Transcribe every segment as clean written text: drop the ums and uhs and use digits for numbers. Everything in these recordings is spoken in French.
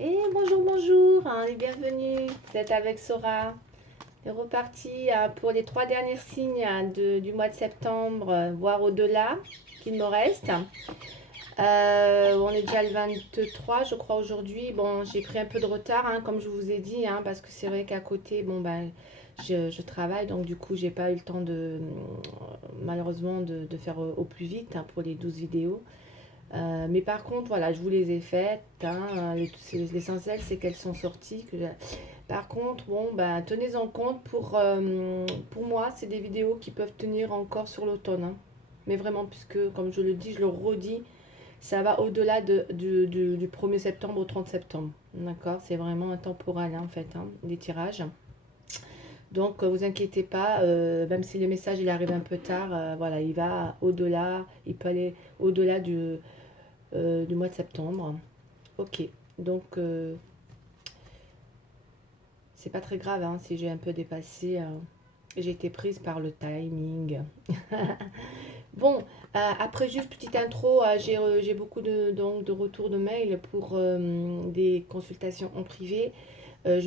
Et bonjour, bonjour, hein, et bienvenue. Vous êtes avec Sora. C'est reparti pour les 3 derniers signes du mois de septembre, voire au-delà, qu'il me reste. On est déjà le 23, je crois, aujourd'hui. Bon, j'ai pris un peu de retard, hein, comme je vous ai dit, hein, parce que c'est vrai qu'à côté, bon, ben, je travaille, donc du coup, j'ai pas eu le temps malheureusement, de faire au plus vite hein, pour les 12 vidéos. Mais par contre, voilà, je vous les ai faites, hein. L'essentiel, c'est qu'elles sont sorties. Par contre, bon, bah, tenez-en compte pour moi, c'est des vidéos qui peuvent tenir encore sur l'automne, hein. Mais vraiment, puisque, comme je le dis, je le redis, ça va au-delà du 1er septembre au 30 septembre. D'accord? C'est vraiment intemporel, hein, en fait, hein, les tirages. Donc, vous inquiétez pas, même si le message il arrive un peu tard, voilà, il va au-delà, il peut aller au-delà du mois de septembre. Ok, donc c'est pas très grave hein, si j'ai un peu dépassé. J'ai été prise par le timing. Bon, après juste petite intro, j'ai beaucoup donc, de retours de mails pour des consultations en privé.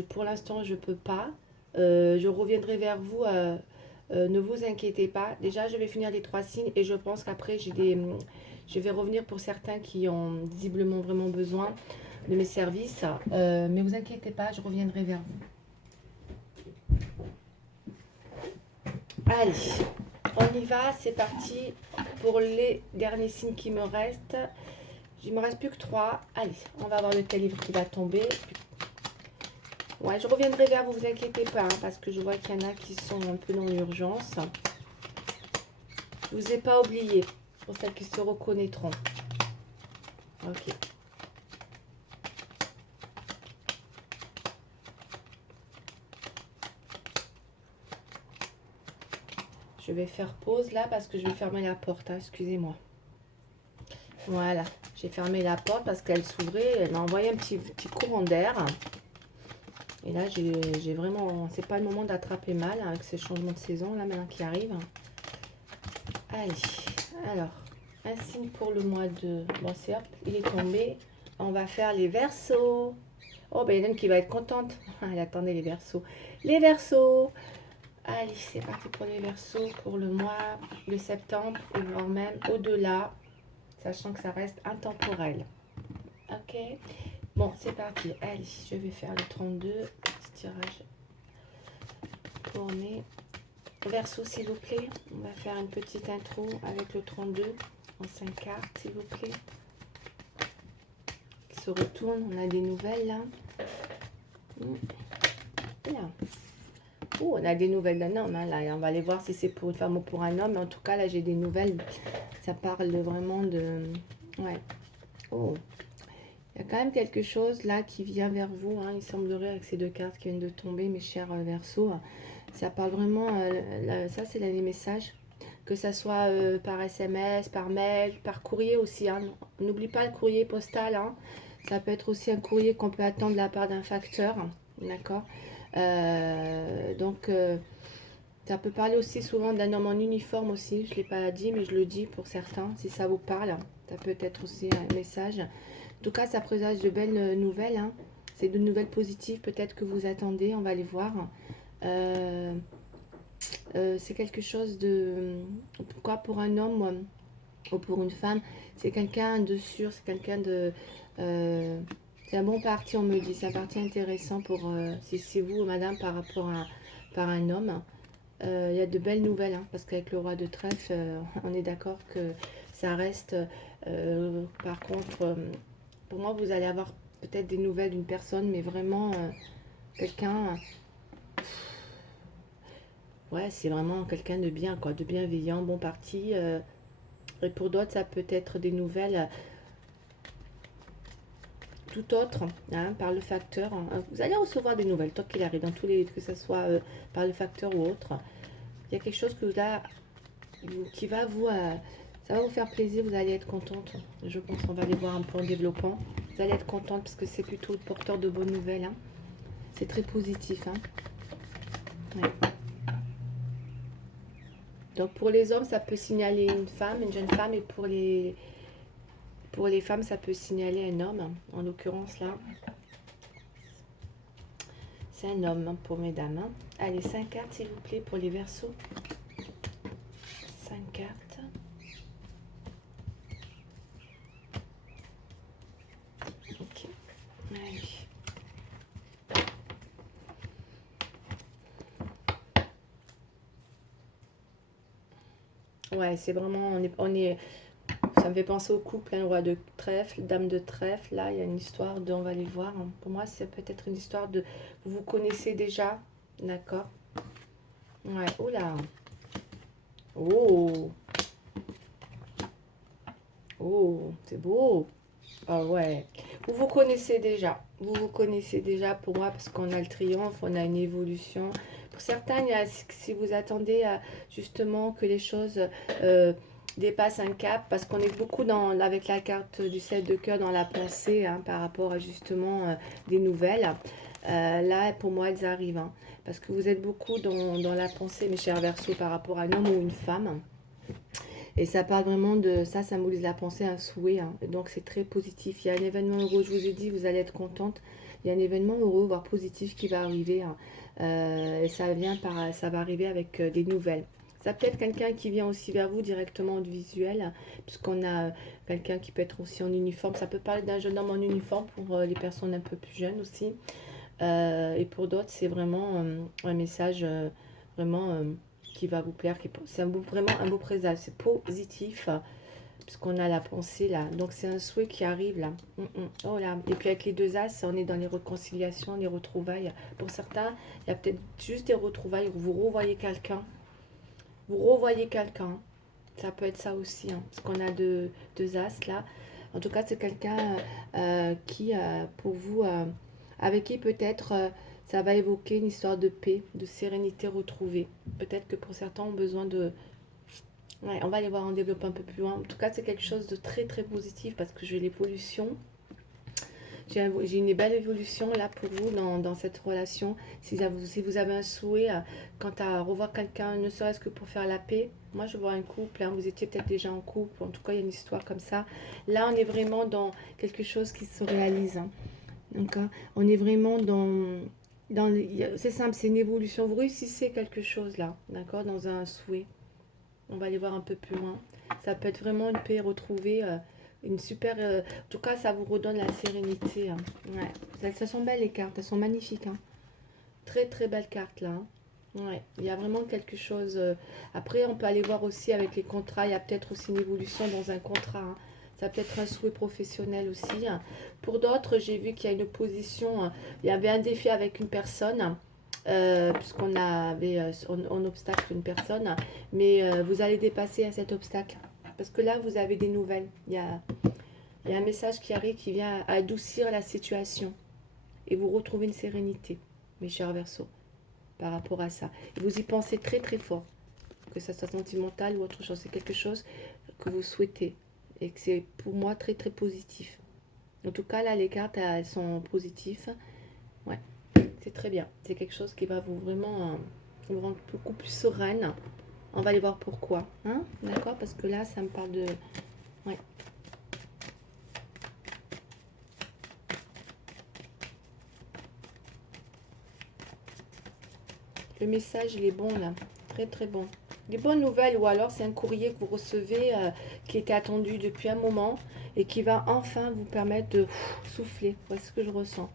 Pour l'instant, je peux pas. Je reviendrai vers vous. Ne vous inquiétez pas. Déjà, je vais finir les 3 signes et je pense qu'après, je vais revenir pour certains qui ont visiblement vraiment besoin de mes services. Mais vous inquiétez pas, je reviendrai vers vous. Allez, on y va, c'est parti pour les derniers signes qui me restent. Il me reste plus que 3. Allez, on va voir le tel livre qui va tomber. Ouais, je reviendrai vers vous, vous inquiétez pas, hein, parce que je vois qu'il y en a qui sont un peu dans l'urgence. Je vous ai pas oublié, pour celles qui se reconnaîtront. Ok. Je vais faire pause là parce que je vais fermer la porte, hein, excusez-moi. Voilà, j'ai fermé la porte parce qu'elle s'ouvrait, elle m'a envoyé un petit courant d'air. Et là, j'ai vraiment... C'est pas le moment d'attraper mal avec ces changements de saison là maintenant qui arrivent. Allez, alors, un signe pour le mois de... Bon, c'est hop, il est tombé. On va faire les versos. Oh, ben il y en a une qui va être contente. Elle attendait les versos. Les versos. Allez, c'est parti pour les versos pour le mois de septembre et voire même au-delà, sachant que ça reste intemporel. Ok. Bon, c'est parti. Allez, je vais faire le 32. Petit tirage tourné. Verso, s'il vous plaît. On va faire une petite intro avec le 32 en 5 cartes, s'il vous plaît. Qui se retourne. On a des nouvelles là. Là. Oh, on a des nouvelles d'un homme. Hein, là. On va aller voir si c'est pour une femme ou pour un homme. Mais en tout cas, là, j'ai des nouvelles. Ça parle vraiment de... Ouais. Oh. Il y a quand même quelque chose là qui vient vers vous. Hein. Il semblerait avec ces 2 cartes qui viennent de tomber, mes chers Verseaux. Ça parle vraiment... ça, c'est les messages. Que ça soit par SMS, par mail, par courrier aussi. Hein. N'oublie pas le courrier postal. Hein. Ça peut être aussi un courrier qu'on peut attendre de la part d'un facteur. D'accord. Donc, ça peut parler aussi souvent d'un homme en uniforme aussi. Je ne l'ai pas dit, mais je le dis pour certains, si ça vous parle. Ça peut être aussi un message. En tout cas, ça présage de belles nouvelles. Hein. C'est de nouvelles positives peut-être que vous attendez. On va les voir. Euh, c'est quelque chose de... Pourquoi pour un homme ou pour une femme, c'est quelqu'un de sûr, c'est quelqu'un de... c'est un bon parti, on me dit. C'est un parti intéressant pour... si c'est vous, madame, par rapport à par un homme. Il y a de belles nouvelles, hein, parce qu'avec le roi de trèfle, on est d'accord que ça reste. Par contre, pour moi, vous allez avoir peut-être des nouvelles d'une personne, mais vraiment quelqu'un. Ouais, c'est vraiment quelqu'un de bien, quoi, de bienveillant, bon parti. Et pour d'autres, ça peut être des nouvelles tout autres, hein, par le facteur. Hein. Vous allez recevoir des nouvelles, tant qu'il arrive, dans tous les, que ce soit par le facteur ou autre. Il y a quelque chose que là, qui va vous, ça va vous faire plaisir, vous allez être contente. Je pense qu'on va aller voir un peu en développant. Vous allez être contente parce que c'est plutôt porteur de bonnes nouvelles. Hein. C'est très positif. Hein. Ouais. Donc pour les hommes, ça peut signaler une femme, une jeune femme, et pour les femmes, ça peut signaler un homme, en l'occurrence là. C'est un homme hein, pour mesdames. Hein. Allez, 5 cartes s'il vous plaît pour les Verseaux. 5 cartes. Ok. Allez. Ouais, c'est vraiment, ça me fait penser au couple, hein, roi de trèfle, dame de trèfle. Là, il y a une histoire de, on va aller voir. Hein. Pour moi, c'est peut-être une histoire de, vous vous connaissez déjà, d'accord? Ouais, oh là, oh, oh, c'est beau. Ah ouais, vous vous connaissez déjà. Vous vous connaissez déjà pour moi parce qu'on a le triomphe, on a une évolution. Pour certains, si vous attendez à justement que les choses euh, dépassent un cap, parce qu'on est beaucoup avec la carte du 7 de cœur dans la pensée hein, par rapport à justement des nouvelles. Là, pour moi, elles arrivent. Hein, parce que vous êtes beaucoup dans la pensée, mes chers Verseaux, par rapport à un homme ou une femme. Et ça parle vraiment de ça, symbolise la pensée, un souhait. Hein. Et donc c'est très positif. Il y a un événement heureux, je vous ai dit, vous allez être contente. Il y a un événement heureux, voire positif qui va arriver. Hein. Et ça va arriver avec des nouvelles. Ça peut être quelqu'un qui vient aussi vers vous directement du visuel, hein, puisqu'on a quelqu'un qui peut être aussi en uniforme. Ça peut parler d'un jeune homme en uniforme pour les personnes un peu plus jeunes aussi. Et pour d'autres, c'est vraiment un message vraiment qui va vous plaire. C'est vraiment un beau présage. C'est positif, puisqu'on a la pensée là. Donc c'est un souhait qui arrive là. Oh là. Et puis avec les deux as, on est dans les réconciliations, les retrouvailles. Pour certains, il y a peut-être juste des retrouvailles où vous revoyez quelqu'un. Vous revoyez quelqu'un. Ça peut être ça aussi, hein, parce qu'on a deux as là. En tout cas, c'est quelqu'un qui, pour vous, avec qui peut-être ça va évoquer une histoire de paix, de sérénité retrouvée. Peut-être que pour certains ont besoin de... Ouais, on va aller voir en développant un peu plus loin. En tout cas, c'est quelque chose de très très positif parce que j'ai l'évolution. J'ai une belle évolution là pour vous dans cette relation. Si vous avez un souhait quant à revoir quelqu'un, ne serait-ce que pour faire la paix, moi je vois un couple, hein, vous étiez peut-être déjà en couple, en tout cas il y a une histoire comme ça. Là on est vraiment dans quelque chose qui se réalise. Hein. Donc on est vraiment c'est simple, c'est une évolution. Vous réussissez quelque chose là, d'accord, dans un souhait. On va aller voir un peu plus loin. Ça peut être vraiment une paix retrouvée. Une super. En tout cas, ça vous redonne la sérénité. Hein. Ouais. Ça sont belles les cartes, elles sont magnifiques. Hein. Très très belles cartes là. Hein. Ouais. Il y a vraiment quelque chose. Après, on peut aller voir aussi avec les contrats. Il y a peut-être aussi une évolution dans un contrat. Hein. Ça peut être un souhait professionnel aussi. Hein. Pour d'autres, j'ai vu qu'il y a une opposition. Il y avait un défi avec une personne. Puisqu'on avait en obstacle une personne. Mais vous allez dépasser cet obstacle. Parce que là, vous avez des nouvelles. Il y a un message qui arrive qui vient adoucir la situation. Et vous retrouvez une sérénité, mes chers Verseaux, par rapport à ça. Et vous y pensez très très fort. Que ça soit sentimental ou autre chose. C'est quelque chose que vous souhaitez. Et que c'est pour moi très très positif. En tout cas, là, les cartes, elles sont positives. Ouais, c'est très bien. C'est quelque chose qui va vous vraiment vous rendre beaucoup plus sereine. On va aller voir pourquoi. Hein, d'accord? Parce que là, ça me parle de... Ouais. Le message, il est bon là. Très très bon. Des bonnes nouvelles ou alors c'est un courrier que vous recevez qui était attendu depuis un moment et qui va enfin vous permettre de souffler. Voilà ce que je ressens.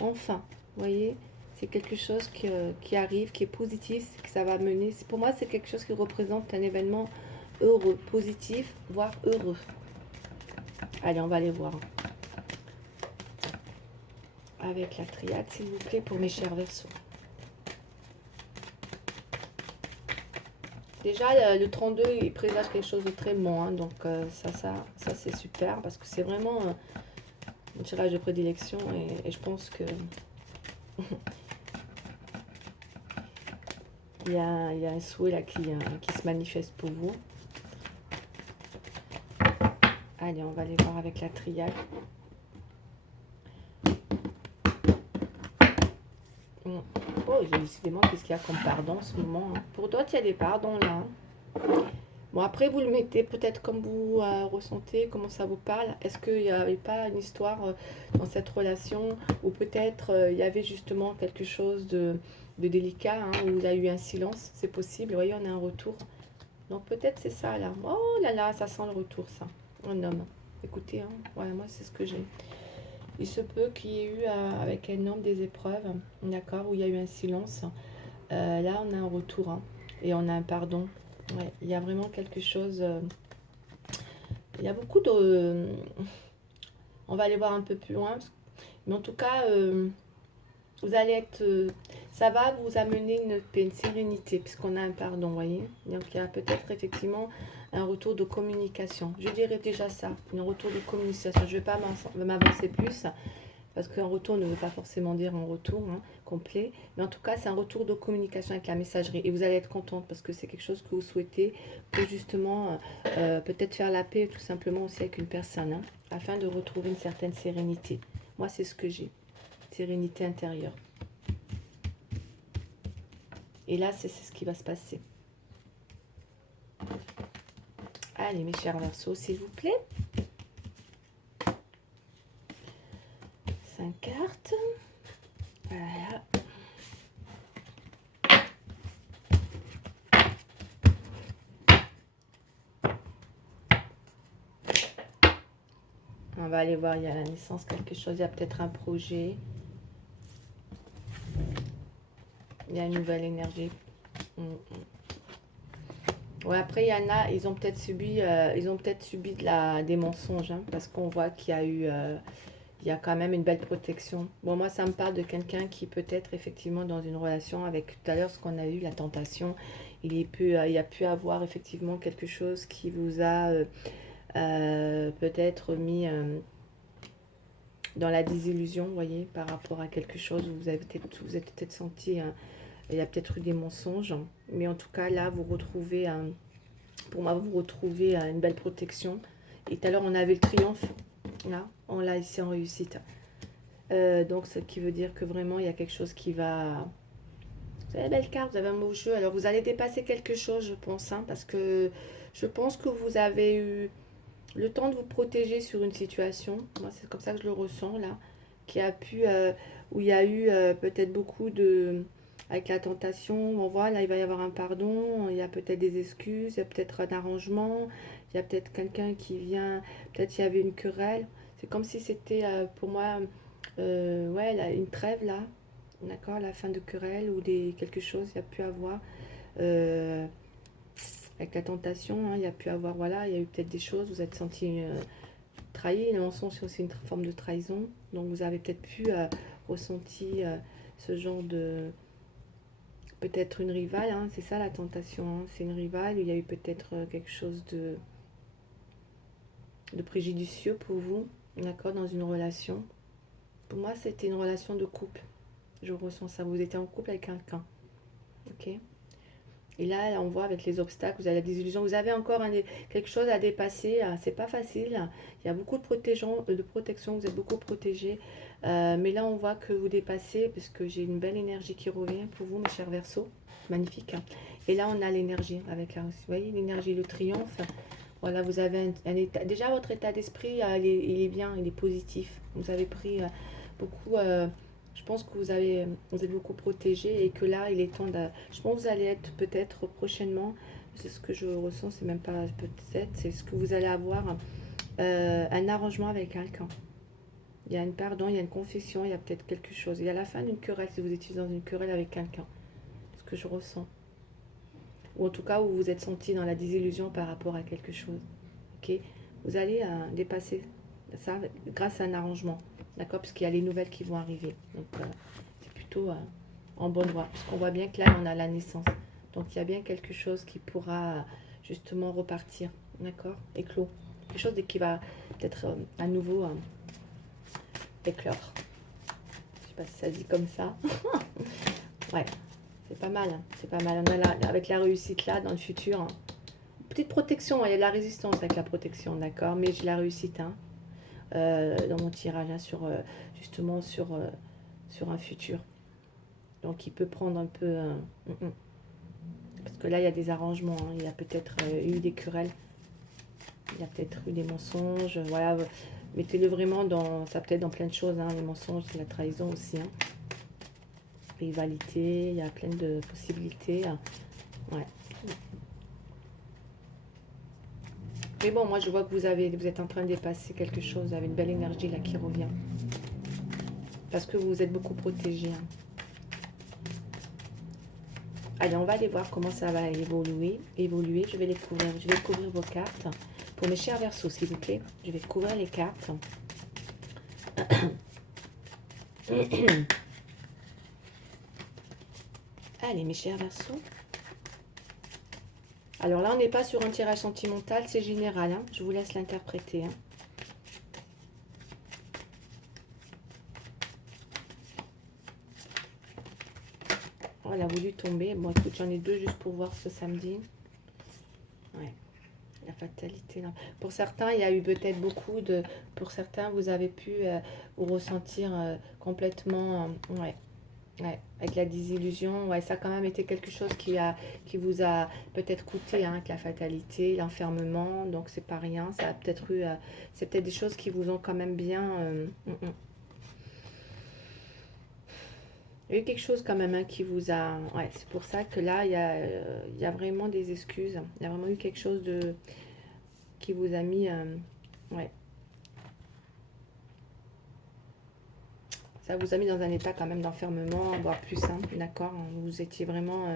Enfin, vous voyez, c'est quelque chose qui arrive, qui est positif, que ça va mener. Pour moi, c'est quelque chose qui représente un événement heureux, positif, voire heureux. Allez, on va aller voir. Avec la triade, s'il vous plaît, pour mes chers Verseaux. Déjà, le 32, il présage quelque chose de très bon. Hein, donc, ça c'est super parce que c'est vraiment un tirage de prédilection. Et je pense que il y a un souhait là qui se manifeste pour vous. Allez, on va aller voir avec la triade. Oh, décidément, qu'est-ce qu'il y a comme pardon en ce moment. Hein. Pour d'autres, il y a des pardons là. Hein. Bon, après, vous le mettez peut-être comme vous ressentez, comment ça vous parle. Est-ce qu'il n'y avait pas une histoire dans cette relation où peut-être il y avait justement quelque chose de délicat, hein, où il y a eu un silence? C'est possible. Vous voyez, on a un retour. Donc peut-être c'est ça là. Oh là là, ça sent le retour, ça. Un homme. Écoutez, hein, ouais, moi c'est ce que j'ai. Il se peut qu'il y ait eu avec un homme des épreuves, d'accord, où il y a eu un silence. Là, on a un retour, hein, et on a un pardon. Ouais, il y a vraiment quelque chose. Il y a beaucoup de. On va aller voir un peu plus loin. Mais en tout cas, vous allez être. Ça va vous amener une paix, une sérénité, puisqu'on a un pardon, vous voyez. Donc il y a peut-être effectivement un retour de communication. Je dirais déjà ça, un retour de communication. Je ne vais pas m'avancer plus, parce qu'un retour ne veut pas forcément dire un retour, hein, complet. Mais en tout cas, c'est un retour de communication avec la messagerie. Et vous allez être contente parce que c'est quelque chose que vous souhaitez pour justement peut-être faire la paix tout simplement aussi avec une personne, hein, afin de retrouver une certaine sérénité. Moi, c'est ce que j'ai. Sérénité intérieure. Et là, c'est ce qui va se passer. Allez, mes chers Verseaux, s'il vous plaît. 5 cartes. Voilà. On va aller voir, il y a la naissance, quelque chose, il y a peut-être un projet. Il y a une nouvelle énergie. Ouais, après, il y en a, ils ont peut-être subi des mensonges, hein, parce qu'on voit qu'il y a eu, il y a quand même une belle protection. Bon, moi, ça me parle de quelqu'un qui peut être effectivement dans une relation avec, tout à l'heure, ce qu'on a eu, la tentation. Il a pu avoir effectivement quelque chose qui vous a peut-être mis dans la désillusion, vous voyez, par rapport à quelque chose où vous êtes peut-être senti, il y a peut-être eu des mensonges, mais en tout cas, là, vous retrouvez, pour moi, vous retrouvez une belle protection. Et tout à l'heure, on avait le triomphe, là, on l'a ici en réussite. Donc, ce qui veut dire que vraiment, il y a quelque chose qui va... Vous avez une belle carte, vous avez un beau jeu. Alors, vous allez dépasser quelque chose, je pense, hein, parce que je pense que vous avez eu le temps de vous protéger sur une situation. Moi, c'est comme ça que je le ressens, là, qui a pu... où il y a eu peut-être beaucoup de... Avec la tentation, on voit, là, il va y avoir un pardon, il y a peut-être des excuses, il y a peut-être un arrangement, il y a peut-être quelqu'un qui vient... Peut-être il y avait une querelle. C'est comme si c'était, pour moi, ouais, là, une trêve, là. D'accord, la fin de querelle ou quelque chose, il y a pu avoir... euh, avec la tentation, hein, il y a pu avoir, voilà, il y a eu peut-être des choses, vous êtes senti trahi, le mensonge c'est aussi une forme de trahison, donc vous avez peut-être pu ressentir ce genre de, peut-être une rivale, hein, c'est ça la tentation, hein, c'est une rivale, il y a eu peut-être quelque chose de préjudicieux pour vous, d'accord, dans une relation. Pour moi c'était une relation de couple, je ressens ça, vous étiez en couple avec quelqu'un, ok. Et là, on voit avec les obstacles, vous avez la désillusion, vous avez encore quelque chose à dépasser. C'est pas facile. Il y a beaucoup de protection, vous êtes beaucoup protégé. Mais là, on voit que vous dépassez, parce que j'ai une belle énergie qui revient pour vous, mes chers Verseaux. Magnifique, hein. Et là, on a l'énergie avec la... Vous voyez, l'énergie, le triomphe. Voilà, vous avez un état... Déjà, votre état d'esprit, il est bien, il est positif. Vous avez pris beaucoup... je pense que vous êtes beaucoup protégé et que là, il est temps de... Je pense que vous allez être peut-être prochainement, c'est ce que je ressens, c'est même pas peut-être, c'est ce que vous allez avoir un arrangement avec quelqu'un. Il y a une pardon, il y a une confession, il y a peut-être quelque chose. Il y a la fin d'une querelle, si vous étiez dans une querelle avec quelqu'un. C'est ce que je ressens. Ou en tout cas, où vous vous êtes senti dans la désillusion par rapport à quelque chose. Ok. Vous allez dépasser ça grâce à un arrangement. D'accord. Parce qu'il y a les nouvelles qui vont arriver. Donc, c'est plutôt en bonne voie. Parce qu'on voit bien que là, on a la naissance. Donc, il y a bien quelque chose qui pourra justement repartir. D'accord. Éclore. Quelque chose qui va peut-être à nouveau éclore. Je sais pas si ça se dit comme ça. Ouais. C'est pas mal. Hein. C'est pas mal. On a avec la réussite là, dans le futur. Hein. Petite protection. Il y a de la résistance avec la protection. D'accord. Mais j'ai la réussite. Hein. Dans mon tirage hein, justement sur un futur. Donc il peut prendre un peu Parce que là, il y a des arrangements. Hein. Il y a peut-être eu des querelles. Il y a peut-être eu des mensonges. Voilà. Mettez-le vraiment dans... Ça peut être dans plein de choses. Hein. Les mensonges, c'est la trahison aussi. Hein. Rivalité, il y a plein de possibilités. Hein. Ouais. Mais bon, moi, je vois que vous êtes en train de dépasser quelque chose. Vous avez une belle énergie là qui revient. Parce que vous êtes beaucoup protégé. Hein. Allez, on va aller voir comment ça va évoluer. Je vais les couvrir. Je vais couvrir vos cartes. Pour mes chers Verseaux, s'il vous plaît. Je vais couvrir les cartes. Allez, mes chers Verseaux. Alors là, on n'est pas sur un tirage sentimental, c'est général. Hein. Je vous laisse l'interpréter. Hein. Oh, elle a voulu tomber. Bon, écoute, j'en ai deux juste pour voir ce samedi. Ouais. La fatalité. Là. Pour certains, il y a eu peut-être beaucoup de... Pour certains, vous avez pu vous ressentir complètement... ouais. Ouais, avec la désillusion, ouais, ça a quand même été quelque chose qui vous a peut-être coûté, hein, avec la fatalité, l'enfermement, donc c'est pas rien, ça a peut-être eu, c'est peut-être des choses qui vous ont quand même bien, Il y a eu quelque chose quand même, hein, qui vous a, ouais, c'est pour ça que là, il y a vraiment des excuses, il y a vraiment eu quelque chose de, qui vous a mis, ouais, ça vous a mis dans un état quand même d'enfermement, voire plus, hein, d'accord, vous étiez vraiment...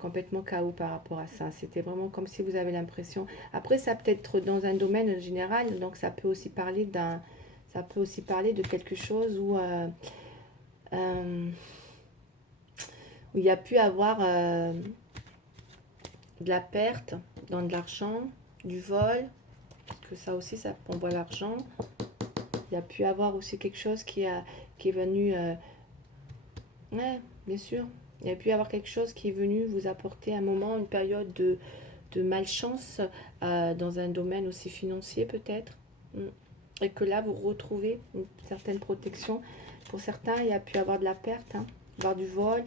complètement KO par rapport à ça. C'était vraiment comme si vous avez l'impression... Après, ça peut être dans un domaine général, donc ça peut aussi parler d'un... Ça peut aussi parler de quelque chose où il y a pu avoir de la perte dans de l'argent, du vol, parce que ça aussi, ça envoie l'argent. Il y a pu avoir aussi quelque chose qui est venu... ouais, bien sûr. Il y a pu y avoir quelque chose qui est venu vous apporter un moment, une période de malchance dans un domaine aussi financier peut-être. Et que là, vous retrouvez une certaine protection. Pour certains, il y a pu y avoir de la perte, hein, voire du vol.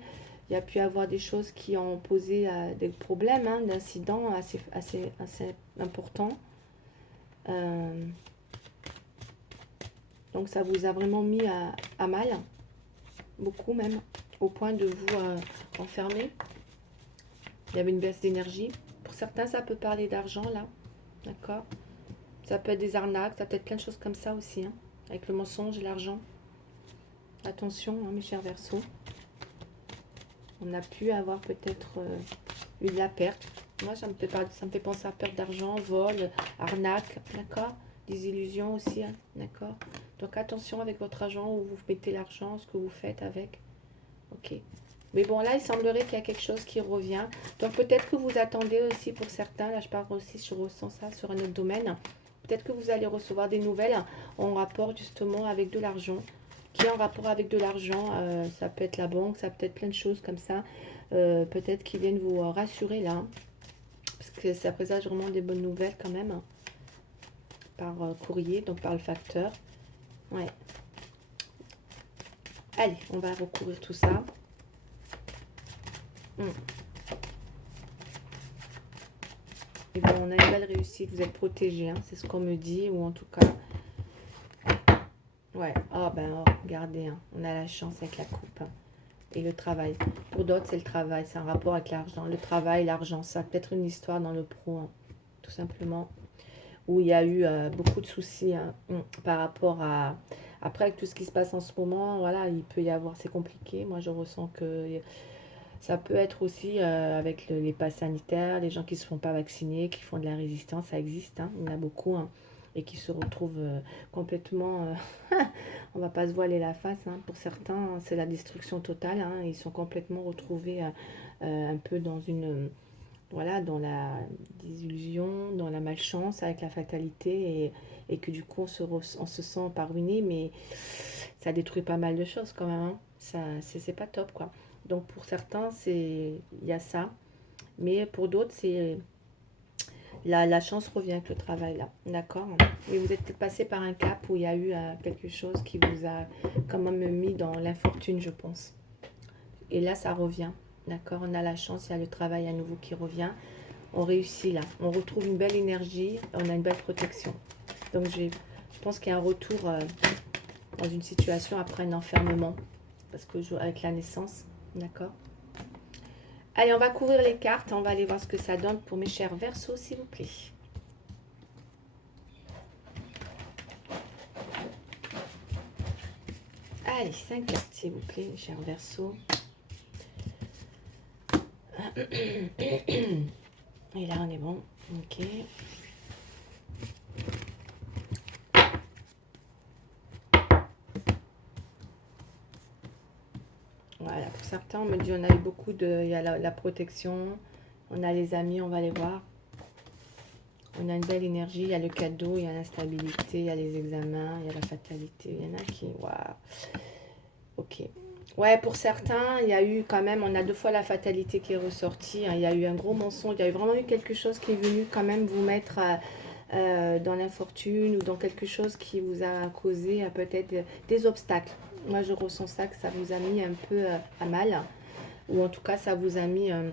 Il y a pu y avoir des choses qui ont posé des problèmes, hein, d'incidents assez importants. Donc ça vous a vraiment mis à mal, beaucoup même, au point de vous enfermer. Il y avait une baisse d'énergie. Pour certains, ça peut parler d'argent, là. D'accord? Ça peut être des arnaques, ça peut être plein de choses comme ça aussi, hein, avec le mensonge et l'argent. Attention, hein, mes chers Verseaux. On a pu avoir peut-être eu de la perte. Moi, ça me fait penser à perte d'argent, vol, arnaque, d'accord? Des illusions aussi, hein, d'accord? Donc attention avec votre argent, où vous mettez l'argent, ce que vous faites avec. Ok. Mais bon, là, il semblerait qu'il y a quelque chose qui revient. Donc peut-être que vous attendez aussi pour certains, là je parle aussi, je ressens ça sur un autre domaine. Peut-être que vous allez recevoir des nouvelles en rapport justement avec de l'argent. Qui est en rapport avec de l'argent, ça peut être la banque, ça peut être plein de choses comme ça. Peut-être qu'ils viennent vous rassurer là. Parce que ça présage vraiment des bonnes nouvelles quand même. Par courrier, donc par le facteur. Ouais. Allez, on va recouvrir tout ça. Et bon, on a une belle réussite, vous êtes protégés, hein, c'est ce qu'on me dit, ou en tout cas... Ouais, oh ben oh, regardez, hein, on a la chance avec la coupe. Hein, et le travail. Pour d'autres, c'est le travail, c'est un rapport avec l'argent. Le travail, l'argent, ça peut être une histoire dans le pro, hein, tout simplement. Où il y a eu beaucoup de soucis, hein, par rapport à... Après, avec tout ce qui se passe en ce moment, voilà, il peut y avoir... C'est compliqué, moi je ressens que... Ça peut être aussi avec les passes sanitaires, les gens qui ne se font pas vacciner, qui font de la résistance, ça existe, hein, il y en a beaucoup, hein, et qui se retrouvent complètement, on va pas se voiler la face, hein, pour certains, hein, c'est la destruction totale, hein, ils sont complètement retrouvés un peu dans une, voilà, dans la désillusion, dans la malchance, avec la fatalité, et que du coup on se sent pas ruiné, mais ça détruit pas mal de choses quand même, hein, ça, c'est pas top quoi. Donc pour certains, il y a ça. Mais pour d'autres, c'est la chance revient avec le travail là. D'accord? Et vous êtes peut-être passé par un cap où il y a eu quelque chose qui vous a quand même mis dans l'infortune, je pense. Et là, ça revient. D'accord, on a la chance, il y a le travail à nouveau qui revient. On réussit là, on retrouve une belle énergie, on a une belle protection. Donc je pense qu'il y a un retour dans une situation après un enfermement, parce que avec la naissance, d'accord. Allez, on va couvrir les cartes, on va aller voir ce que ça donne pour mes chers Verseaux, s'il vous plaît. Allez, 5 cartes, s'il vous plaît, mes chers Verseaux. Et là, on est bon. Ok. Voilà, pour certains, on me dit on a eu beaucoup de... Il y a la protection, on a les amis, on va les voir. On a une belle énergie, il y a le cadeau, il y a l'instabilité, il y a les examens, il y a la fatalité. Il y en a qui... Waouh. Ok. Ouais, pour certains, il y a eu quand même, on a 2 fois la fatalité qui est ressortie. Hein, il y a eu un gros mensonge, il y a eu vraiment eu quelque chose qui est venu quand même vous mettre dans l'infortune ou dans quelque chose qui vous a causé peut-être des obstacles. Moi, je ressens ça, que ça vous a mis un peu à mal. Ou en tout cas, ça vous a mis un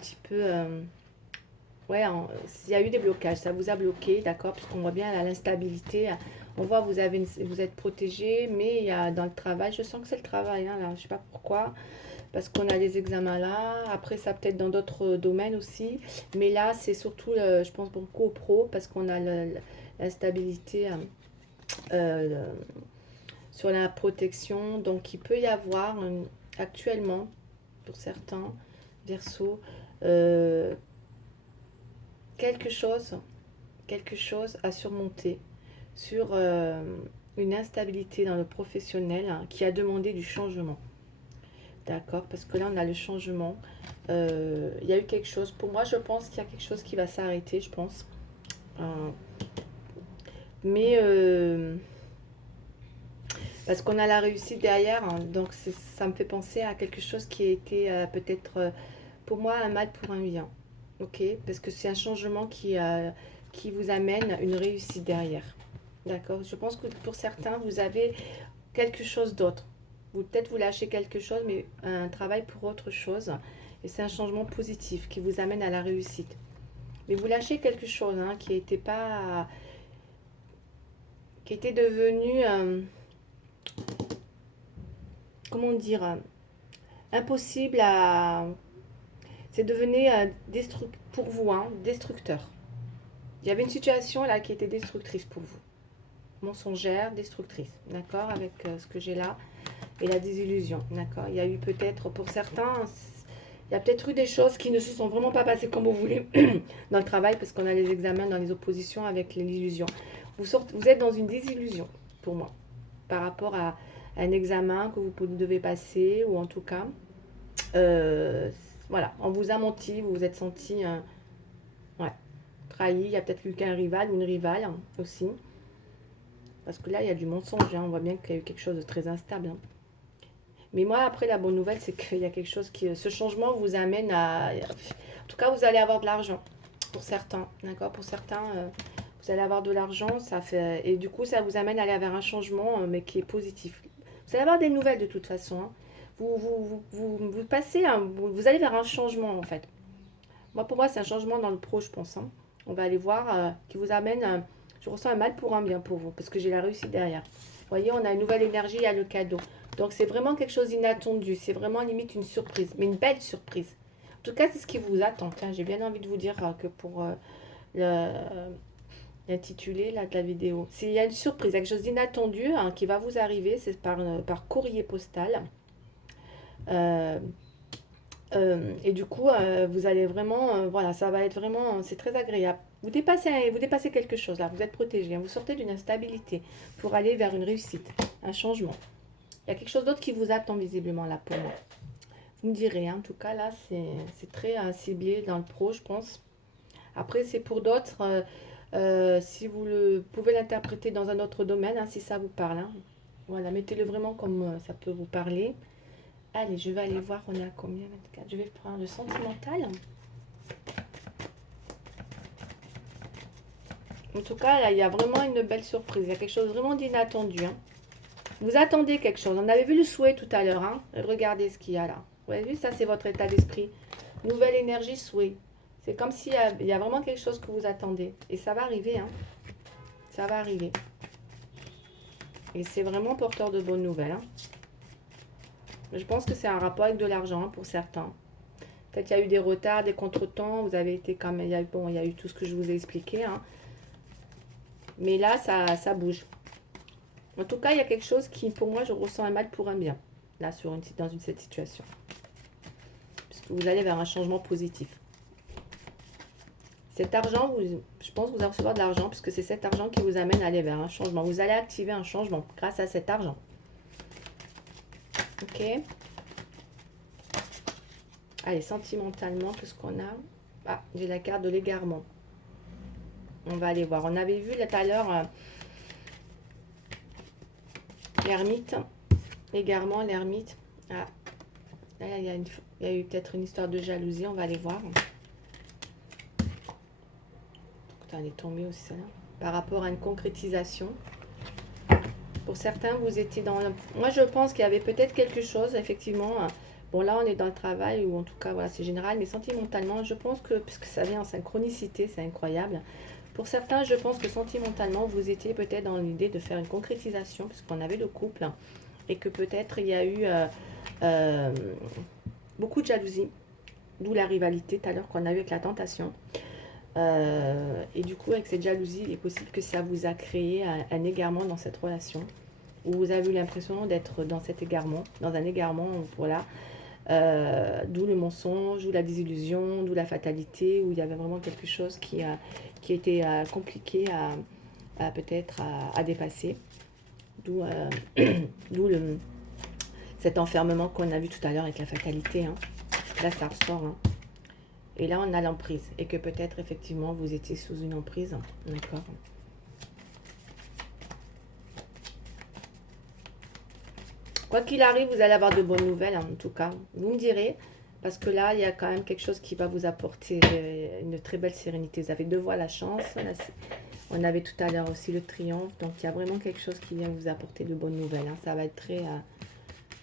petit peu... ouais, il y a eu des blocages, ça vous a bloqué, d'accord, parce qu'on voit bien l'instabilité. On voit vous êtes protégé, mais il y a dans le travail, je sens que c'est le travail, hein, là, je sais pas pourquoi, parce qu'on a les examens là, après ça peut-être dans d'autres domaines aussi, mais là c'est surtout, je pense beaucoup au pro, parce qu'on a l'instabilité euh, sur la protection, donc il peut y avoir actuellement, pour certains, Verseau, euh, quelque chose à surmonter sur une instabilité dans le professionnel, hein, qui a demandé du changement. D'accord, parce que là on a le changement. Il y a eu quelque chose. Pour moi, je pense qu'il y a quelque chose qui va s'arrêter, je pense. Euh, mais parce qu'on a la réussite derrière, hein, donc ça me fait penser à quelque chose qui a été peut-être pour moi un mal pour un bien. Ok, parce que c'est un changement qui vous amène une réussite derrière. D'accord. Je pense que pour certains, vous avez quelque chose d'autre. Peut-être vous lâchez quelque chose, mais un travail pour autre chose. Et c'est un changement positif qui vous amène à la réussite. Mais vous lâchez quelque chose, hein, qui était pas, qui était devenu, comment dire, impossible à. C'est devenu pour vous, hein, destructeur. Il y avait une situation là qui était destructrice pour vous. Mensongère, destructrice, d'accord, avec ce que j'ai là, et la désillusion, d'accord. Il y a eu peut-être, pour certains, il y a peut-être eu des choses qui ne se sont vraiment pas passées comme vous voulez dans le travail, parce qu'on a les examens dans les oppositions avec l'illusion. Vous êtes dans une désillusion, pour moi, par rapport à un examen que vous devez passer, ou en tout cas, euh, voilà, on vous a menti, vous vous êtes senti ouais, trahi. Il y a peut-être eu qu'un rival ou une rivale, hein, aussi. Parce que là, il y a du mensonge, hein. On voit bien qu'il y a eu quelque chose de très instable, hein. Mais moi, après, la bonne nouvelle, c'est qu'il y a quelque chose qui... Ce changement vous amène à... En tout cas, vous allez avoir de l'argent, pour certains, d'accord. Pour certains, vous allez avoir de l'argent, ça fait... Et du coup, ça vous amène à aller vers un changement, mais qui est positif. Vous allez avoir des nouvelles, de toute façon, hein. Vous passez, vous allez vers un changement, en fait. Moi, pour moi, c'est un changement dans le pro, je pense, hein. On va aller voir, qui vous amène... je ressens un mal pour un bien pour vous, parce que j'ai la réussite derrière. Vous voyez, on a une nouvelle énergie, il y a le cadeau. Donc, c'est vraiment quelque chose d'inattendu. C'est vraiment limite une surprise, mais une belle surprise. En tout cas, c'est ce qui vous attend. Tiens, j'ai bien envie de vous dire que pour l'intitulé là, de la vidéo, s'il y a une surprise, quelque chose d'inattendu, hein, qui va vous arriver, c'est par courrier postal. Euh, et du coup, vous allez vraiment, voilà, ça va être vraiment, c'est très agréable. Vous dépassez quelque chose là, vous êtes protégé, hein, vous sortez d'une instabilité pour aller vers une réussite, un changement. Il y a quelque chose d'autre qui vous attend visiblement là pour moi. Vous me direz, hein, en tout cas là, c'est très ciblé dans le pro, je pense. Après, c'est pour d'autres, si vous pouvez l'interpréter dans un autre domaine, hein, si ça vous parle, hein. Voilà, mettez-le vraiment comme ça peut vous parler. Allez, je vais aller voir, on est à combien? 24. Je vais prendre le sentimental. En tout cas, là, il y a vraiment une belle surprise. Il y a quelque chose vraiment d'inattendu, hein. Vous attendez quelque chose. On avait vu le souhait tout à l'heure, hein. Regardez ce qu'il y a là. Vous avez vu, ça c'est votre état d'esprit. Nouvelle énergie, souhait. C'est comme s'il y a vraiment quelque chose que vous attendez. Et ça va arriver, hein. Ça va arriver. Et c'est vraiment porteur de bonnes nouvelles, hein. Je pense que c'est un rapport avec de l'argent, hein, pour certains. Peut-être qu'il y a eu des retards, des contretemps. Vous avez été quand même... Bon, il y a eu tout ce que je vous ai expliqué, hein. Mais là, ça bouge. En tout cas, il y a quelque chose qui, pour moi, je ressens un mal pour un bien. Là, cette situation. Puisque vous allez vers un changement positif. Cet argent, je pense que vous allez recevoir de l'argent, puisque c'est cet argent qui vous amène à aller vers un changement. Vous allez activer un changement grâce à cet argent. Ok. Allez, sentimentalement, qu'est-ce qu'on a? Ah, j'ai la carte de l'égarement. On va aller voir. On avait vu tout à l'heure l'ermite. L'égarement, l'ermite. Ah, là, il y a eu peut-être une histoire de jalousie. On va aller voir. Elle est tombée aussi, celle-là. Par rapport à une concrétisation. Pour certains, vous étiez dans... Moi, je pense qu'il y avait peut-être quelque chose, effectivement. Bon, là, on est dans le travail, ou en tout cas, voilà, c'est général. Mais sentimentalement, je pense que, puisque ça vient en synchronicité, c'est incroyable. Pour certains, je pense que sentimentalement, vous étiez peut-être dans l'idée de faire une concrétisation, puisqu'on avait le couple. Et que peut-être il y a eu beaucoup de jalousie. D'où la rivalité, tout à l'heure, qu'on a eu avec la tentation. Et du coup, avec cette jalousie, il est possible que ça vous a créé un égarement dans cette relation, où vous avez eu l'impression d'être dans cet égarement, dans un égarement, voilà, d'où le mensonge, d'où la désillusion, d'où la fatalité, où il y avait vraiment quelque chose qui était compliqué à peut-être à dépasser, d'où cet enfermement qu'on a vu tout à l'heure avec la fatalité, hein. Là, ça ressort, hein. Et là, on a l'emprise. Et que peut-être, effectivement, vous étiez sous une emprise. D'accord. Quoi qu'il arrive, vous allez avoir de bonnes nouvelles, hein, en tout cas. Vous me direz. Parce que là, il y a quand même quelque chose qui va vous apporter une très belle sérénité. Vous avez deux fois la chance. Là, on avait tout à l'heure aussi le triomphe. Donc, il y a vraiment quelque chose qui vient vous apporter de bonnes nouvelles, hein. Ça va être très...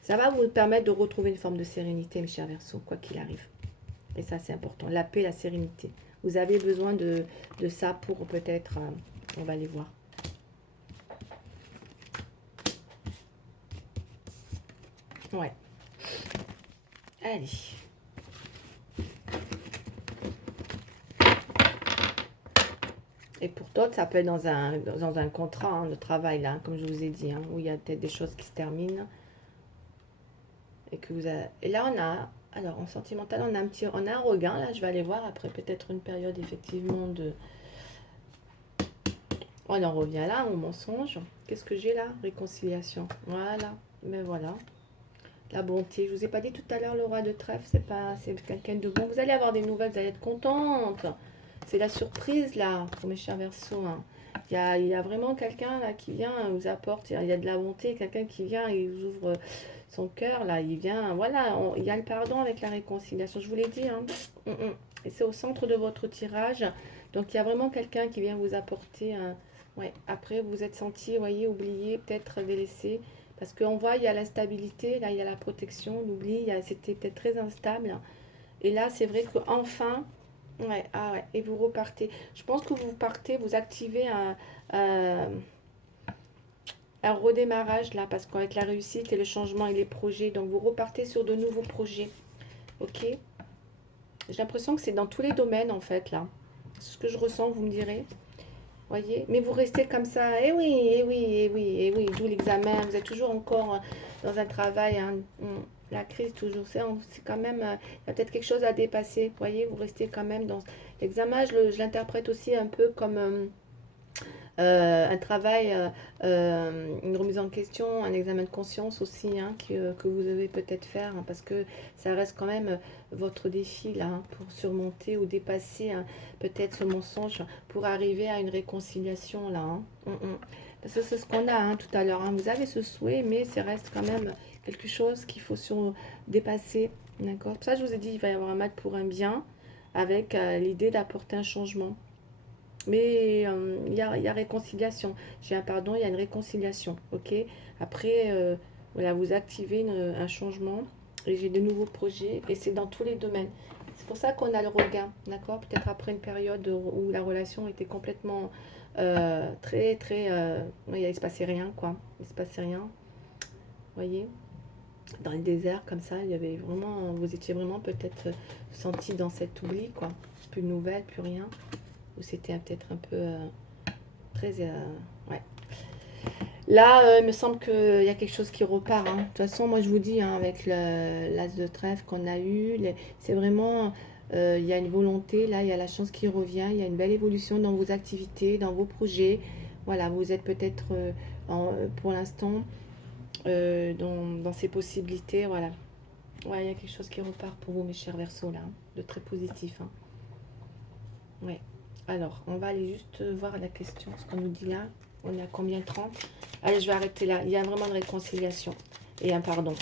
ça va vous permettre de retrouver une forme de sérénité, mes chers Verseaux, quoi qu'il arrive. Et ça, c'est important. La paix, la sérénité. Vous avez besoin de ça pour peut-être... on va aller voir. Ouais. Allez. Et pour d'autres, ça peut être dans un contrat, hein, de travail, là, comme je vous ai dit, hein, où il y a peut-être des choses qui se terminent. Et que vous avez... Et là, on a... Alors, en sentimental, on a un regain, là, je vais aller voir après peut-être une période, effectivement, de... On en revient là, au mensonge. Qu'est-ce que j'ai là? Réconciliation. Voilà. Mais voilà. La bonté. Je vous ai pas dit tout à l'heure, le roi de trèfle, c'est quelqu'un de bon. Vous allez avoir des nouvelles, vous allez être contente. C'est la surprise, là, pour mes chers Verseaux, hein. Il y a vraiment quelqu'un, là, qui vient, vous apporte. Il y a de la bonté, quelqu'un qui vient et vous ouvre son cœur, là. Il vient, voilà, il y a le pardon avec la réconciliation. Je vous l'ai dit, hein. Et c'est au centre de votre tirage. Donc, il y a vraiment quelqu'un qui vient vous apporter un... Ouais, après, vous vous êtes senti, vous voyez, oublié, peut-être délaissé. Parce qu'on voit, il y a l'instabilité, là, il y a la protection, l'oubli, c'était peut-être très instable. Et là, c'est vrai qu'enfin, ouais, ah ouais, et vous repartez. Je pense que vous partez, vous activez un redémarrage, là, parce qu'avec la réussite et le changement et les projets, donc vous repartez sur de nouveaux projets. Ok? J'ai l'impression que c'est dans tous les domaines, en fait, là. C'est ce que je ressens, vous me direz. Voyez, mais vous restez comme ça, eh oui, eh oui, eh oui, eh oui, d'où l'examen, vous êtes toujours encore dans un travail, hein. La crise toujours, c'est quand même, il y a peut-être quelque chose à dépasser, voyez, vous restez quand même dans l'examen, je l'interprète aussi un peu comme un travail, une remise en question, un examen de conscience aussi, hein, que vous devez peut-être faire, hein, parce que ça reste quand même votre défi là, hein, pour surmonter ou dépasser, hein, peut-être ce mensonge pour arriver à une réconciliation là, hein. Parce que c'est ce qu'on a, hein, tout à l'heure, hein. Vous avez ce souhait, mais ça reste quand même quelque chose qu'il faut dépasser, d'accord. Pour ça, je vous ai dit, il va y avoir un mal pour un bien, avec l'idée d'apporter un changement. Mais il y a réconciliation. J'ai un pardon, il y a une réconciliation. Ok. Après, voilà, vous activez un changement. Et j'ai de nouveaux projets et c'est dans tous les domaines. C'est pour ça qu'on a le regain, d'accord? Peut-être après une période où la relation était complètement oui, il se passait rien, quoi. Il se passait rien, vous voyez? Dans le désert, comme ça, il y avait vraiment, vous étiez vraiment peut-être senti dans cet oubli, quoi. Plus de nouvelles, plus rien. Ou c'était peut-être un peu très... ouais. Là, il me semble qu'il y a quelque chose qui repart, hein. De toute façon, moi je vous dis, hein, avec l'as de trèfle qu'on a eu, c'est vraiment, il y a une volonté, là, il y a la chance qui revient, il y a une belle évolution dans vos activités, dans vos projets. Voilà, vous êtes peut-être, pour l'instant, dans ces possibilités, voilà. Ouais, il y a quelque chose qui repart pour vous, mes chers Verseaux, là, hein, de très positif, hein. Ouais. Alors, on va aller juste voir la question, ce qu'on nous dit là. On est à combien? 30. Allez, je vais arrêter là. Il y a vraiment une réconciliation et un pardon.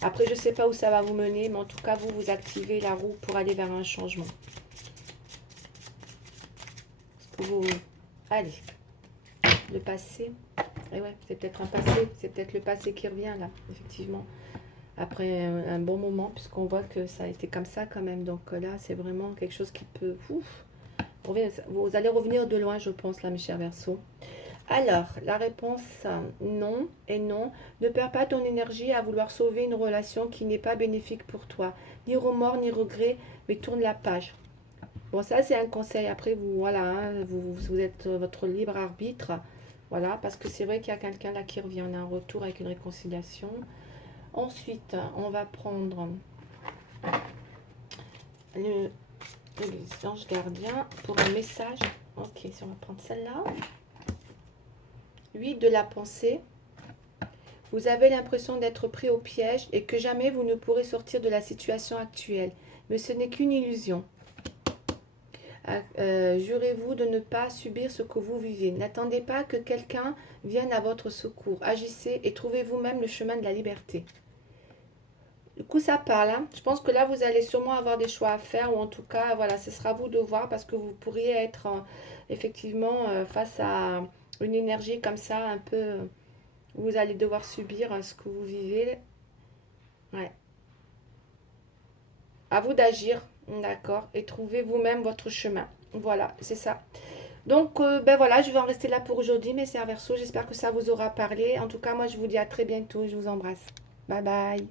Après, je ne sais pas où ça va vous mener, mais en tout cas, vous activez la roue pour aller vers un changement. Allez, le passé. Et ouais, c'est peut-être un passé. C'est peut-être le passé qui revient là, effectivement. Après un bon moment, puisqu'on voit que ça a été comme ça quand même. Donc là, c'est vraiment quelque chose qui peut... Ouf, vous allez revenir de loin, je pense, là, mes chers Verseaux. Alors, la réponse non et non. Ne perds pas ton énergie à vouloir sauver une relation qui n'est pas bénéfique pour toi. Ni remords, ni regrets, mais tourne la page. Bon, ça, c'est un conseil. Après, vous, voilà, hein, vous êtes votre libre arbitre. Voilà, parce que c'est vrai qu'il y a quelqu'un là qui revient. On a un retour avec une réconciliation. Ensuite, on va prendre le ange gardien pour un message. Ok, si on va prendre celle-là. 8 de la pensée. Vous avez l'impression d'être pris au piège et que jamais vous ne pourrez sortir de la situation actuelle. Mais ce n'est qu'une illusion. Jurez-vous de ne pas subir ce que vous vivez. N'attendez pas que quelqu'un vienne à votre secours. Agissez et trouvez vous-même le chemin de la liberté. Du coup, ça parle, hein. Je pense que là, vous allez sûrement avoir des choix à faire, ou en tout cas, voilà, ce sera à vous de voir, parce que vous pourriez être effectivement face à une énergie comme ça, un peu, vous allez devoir subir ce que vous vivez. Ouais. À vous d'agir, d'accord, et trouver vous-même votre chemin. Voilà, c'est ça. Donc, ben voilà, je vais en rester là pour aujourd'hui, mes chers Verseaux. J'espère que ça vous aura parlé. En tout cas, moi, je vous dis à très bientôt. Je vous embrasse. Bye bye.